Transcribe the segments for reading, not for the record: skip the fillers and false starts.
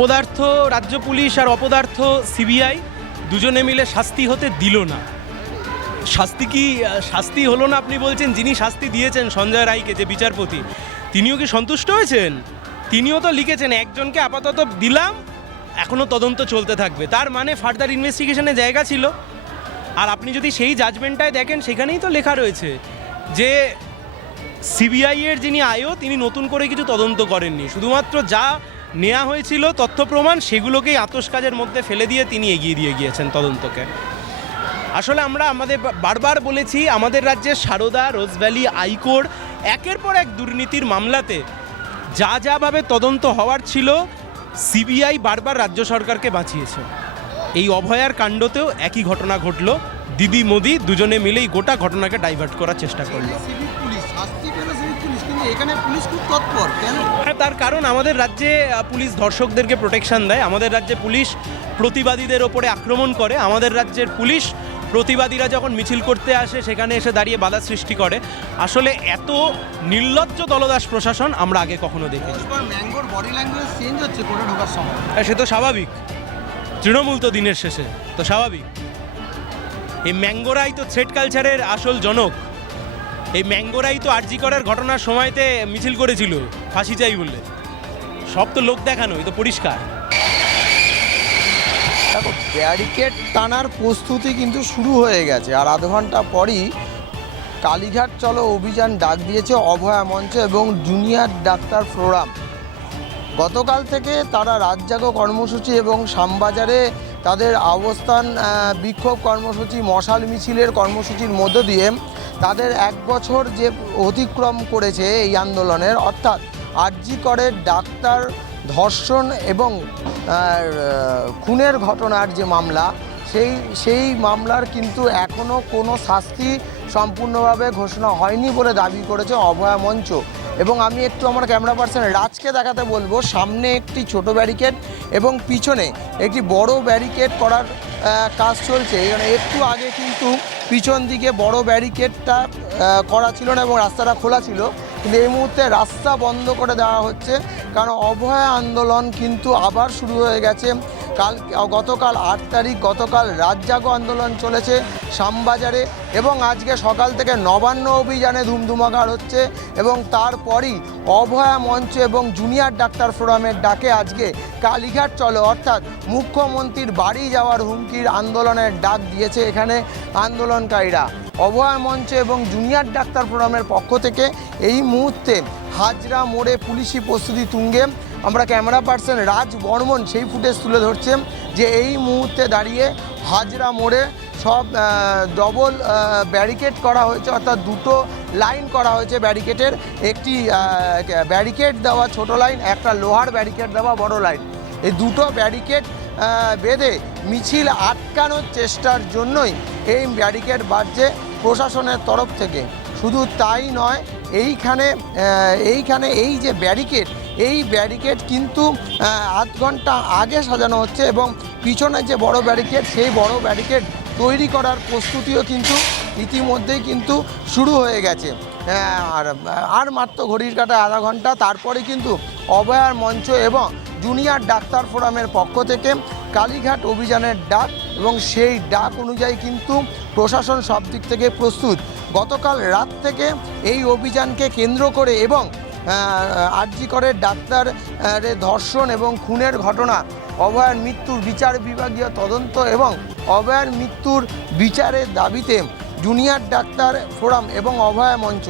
অপদার্থ রাজ্য পুলিশ আর অপদার্থ সিবিআই দুজনে মিলে শাস্তি হতে দিল না। শাস্তি হলো না আপনি বলছেন? যিনি শাস্তি দিয়েছেন সঞ্জয় রায়কে, যে বিচারপতি, তিনিও কি সন্তুষ্ট হয়েছেন? তিনিও তো লিখেছেন একজনকে আপাতত দিলাম, এখনও তদন্ত চলতে থাকবে। তার মানে ফার্দার ইনভেস্টিগেশনের জায়গা ছিল। আর আপনি যদি সেই জাজমেন্টটায় দেখেন, সেখানেই তো লেখা রয়েছে যে সিবিআইয়ের যিনি আইও, তিনি নতুন করে কিছু তদন্ত করেননি। শুধুমাত্র যা নেওয়া হয়েছিল তথ্য প্রমাণ, সেগুলোকেই আতশ কাজের মধ্যে ফেলে দিয়ে তিনি এগিয়ে দিয়ে গিয়েছেন তদন্তকে। আসলে আমরা বারবার বলেছি, আমাদের রাজ্যের সারদা, রোজভ্যালি, আইকোর একের পর এক দুর্নীতির মামলাতে যাভাবে তদন্ত হওয়ার ছিল, সিবিআই বারবার রাজ্য সরকারকে বাঁচিয়েছে। এই অভয়ার কাণ্ডতেও একই ঘটনা ঘটল। দিদি মোদি দুজনে মিলেই গোটা ঘটনাকে ডাইভার্ট করার চেষ্টা করলো। তার কারণ আমাদের রাজ্যে পুলিশ ধর্ষকদেরকে প্রোটেকশন দেয়, আমাদের রাজ্যে পুলিশ প্রতিবাদীদের ওপরে আক্রমণ করে, আমাদের রাজ্যের পুলিশ প্রতিবাদীরা যখন মিছিল করতে আসে সেখানে এসে দাঁড়িয়ে বাধা সৃষ্টি করে। আসলে এত নির্লজ্জ দলদাস প্রশাসন আমরা আগে কখনো দেখিনি। সে তো স্বাভাবিক, তৃণমূল তো দিনের শেষে তো স্বাভাবিক। এই ম্যাঙ্গোরাই তো থ্রেড কালচারের আসল জনক। এই ম্যাঙ্গোরাই তো আরজি করার ঘটনার সময়তে মিছিল করেছিল ফাঁসি চাই বলে। সব তো লোক দেখানো, এই তো পরিষ্কার। দেখো, ব্যারিকেড টানার প্রস্তুতি কিন্তু শুরু হয়ে গেছে, আর আধ ঘন্টা পরই কালীঘাট চলো অভিযান ডাক দিয়েছে অভয়া মঞ্চ এবং জুনিয়র ডাক্তার ফোরাম। গতকাল থেকে তারা রাত জাগো কর্মসূচি এবং শ্যামবাজারে তাদের অবস্থান বিক্ষোভ কর্মসূচি, মশাল মিছিলের কর্মসূচির মধ্য দিয়ে তাদের 1 বছর যে অতিক্রম করেছে এই আন্দোলনের, অর্থাৎ আরজি করের ডাক্তার ধর্ষণ এবং খুনের ঘটনার যে মামলা, সেই মামলার কিন্তু এখনও কোনো শাস্তি সম্পূর্ণভাবে ঘোষণা হয়নি বলে দাবি করেছে অভয়া মঞ্চ। এবং আমি একটু আমার ক্যামেরা পার্সন রাজকে দেখাতে বলবো, সামনে একটি ছোট ব্যারিকেড এবং পিছনে একটি বড় ব্যারিকেড করার কাজ চলছে। এখানে একটু আগে কিন্তু পিছন দিকে বড় ব্যারিকেডটা করা ছিল না এবং রাস্তাটা খোলা ছিল, কিন্তু এই মুহূর্তে রাস্তা বন্ধ করে দেওয়া হচ্ছে, কারণ অভয়া আন্দোলন কিন্তু আবার শুরু হয়ে গেছে। গতকাল 8 তারিখ, গতকাল রাত জাগো আন্দোলন চলেছে শ্যামবাজারে, এবং আজকে সকাল থেকে নবান্ন অভিযানে ধুমধুমাকার হচ্ছে। এবং তারপরই অভয়া মঞ্চ এবং জুনিয়র ডাক্তার ফোরামের ডাকে আজকে কালীঘাট চলো, অর্থাৎ মুখ্যমন্ত্রীর বাড়ি যাওয়ার হুমকির আন্দোলনের ডাক দিয়েছে এখানে আন্দোলনকারীরা। অভয়া মঞ্চ এবং জুনিয়র ডাক্তার ফোরামের পক্ষ থেকে এই মুহূর্তে হাজরা মোড়ে পুলিশি প্রস্তুতি তুঙ্গে। আমরা ক্যামেরা পার্সন রাজ বর্মন সেই ফুটেজ তুলে ধরছে যে এই মুহূর্তে দাঁড়িয়ে হাজরা মোড়ে সব ডবল ব্যারিকেড করা হয়েছে, অর্থাৎ 2টো লাইন করা হয়েছে ব্যারিকেডের। একটি ব্যারিকেড দেওয়া ছোট লাইন, একটা লোহার ব্যারিকেড দেওয়া বড় লাইন। এই 2টো ব্যারিকেড বেঁধে মিছিল আটকানোর চেষ্টার জন্যই এই ব্যারিকেড বাড়ছে প্রশাসনের তরফ থেকে। শুধু তাই নয়, এইখানে এই যে ব্যারিকেড কিন্তু আধ ঘন্টা আগে সাজানো হচ্ছে, এবং পিছনে যে বড় ব্যারিকেড, সেই বড় ব্যারিকেড তৈরি করার প্রস্তুতিও কিন্তু ইতিমধ্যেই কিন্তু শুরু হয়ে গেছে। আর মাত্র ঘড়ির কাঁটায় আধা ঘন্টা, তারপরে কিন্তু অভয়ার মঞ্চ এবং জুনিয়র ডাক্তার ফোরামের পক্ষ থেকে কালীঘাট অভিযানের ডাক, এবং সেই ডাক অনুযায়ী কিন্তু প্রশাসন সব দিক থেকে প্রস্তুত। গতকাল রাত থেকে এই অভিযানকে কেন্দ্র করে এবং আরজি করের ডাক্তারের ধর্ষণ এবং খুনের ঘটনা, অভয়ার মৃত্যুর বিচার বিভাগীয় তদন্ত এবং অভয়ার মৃত্যুর বিচারের দাবিতে জুনিয়র ডাক্তার ফোরাম এবং অভয়া মঞ্চ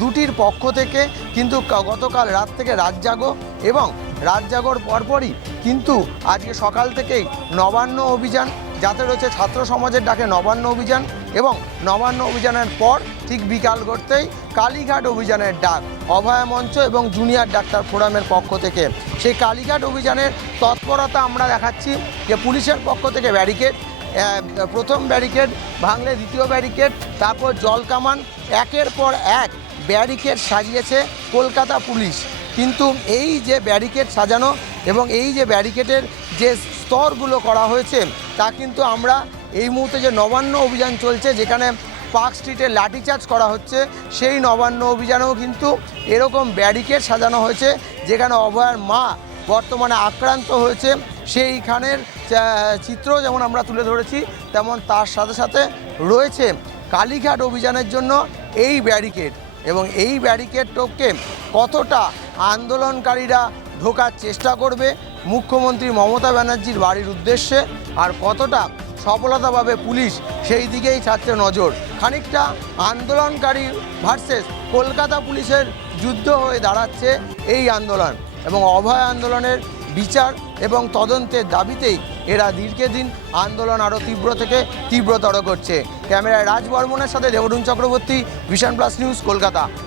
দুটির পক্ষ থেকে কিন্তু গতকাল রাত থেকে রাত জাগো, এবং রাত জাগোর পরপরই কিন্তু আজকে সকাল থেকেই নবান্ন অভিযান, যাতে রয়েছে ছাত্র সমাজের ডাকে নবান্ন অভিযান, এবং নবান্ন অভিযানের পর ঠিক বিকাল করতেই কালীঘাট অভিযানের ডাক অভয়া মঞ্চ এবং জুনিয়র ডাক্তার ফোরামের পক্ষ থেকে। সেই কালীঘাট অভিযানের তৎপরতা আমরা দেখাচ্ছি যে পুলিশের পক্ষ থেকে ব্যারিকেড, প্রথম ব্যারিকেড ভাঙলে দ্বিতীয় ব্যারিকেড, তারপর জলকামান, একের পর এক ব্যারিকেড সাজিয়েছে কলকাতা পুলিশ। কিন্তু এই যে ব্যারিকেড সাজানো এবং এই যে ব্যারিকেডের যে স্তরগুলো করা হয়েছে, তা কিন্তু আমরা এই মুহূর্তে যে নবান্ন অভিযান চলছে, যেখানে পার্ক স্ট্রিটে লাঠিচার্জ করা হচ্ছে, সেই নবান্ন অভিযানেও কিন্তু এরকম ব্যারিকেড সাজানো হয়েছে, যেখানে অভয়ার মা বর্তমানে আক্রান্ত হয়েছে সেইখানের চিত্র যেমন আমরা তুলে ধরেছি, তেমন তার সাথে সাথে রয়েছে কালীঘাট অভিযানের জন্য এই ব্যারিকেড, এবং এই ব্যারিকেড টপকে কতটা আন্দোলনকারীরা ঢোকার চেষ্টা করবে মুখ্যমন্ত্রী মমতা ব্যানার্জির বাড়ির উদ্দেশ্যে, আর কতটা সফলতা পাবে পুলিশ সেই দিকেই ছাড়ছে নজর। খানিকটা আন্দোলনকারী ভার্সেস কলকাতা পুলিশের যুদ্ধ হয়ে দাঁড়াচ্ছে এই আন্দোলন, এবং অভয় আন্দোলনের বিচার এবং তদন্তের দাবিতেই এরা দিনকে দিন আন্দোলন আরও তীব্র থেকে তীব্রতর করছে। ক্যামেরায় রাজ বর্মনের সাথে Debarun Chakraborty, vision plus news, Kolkata.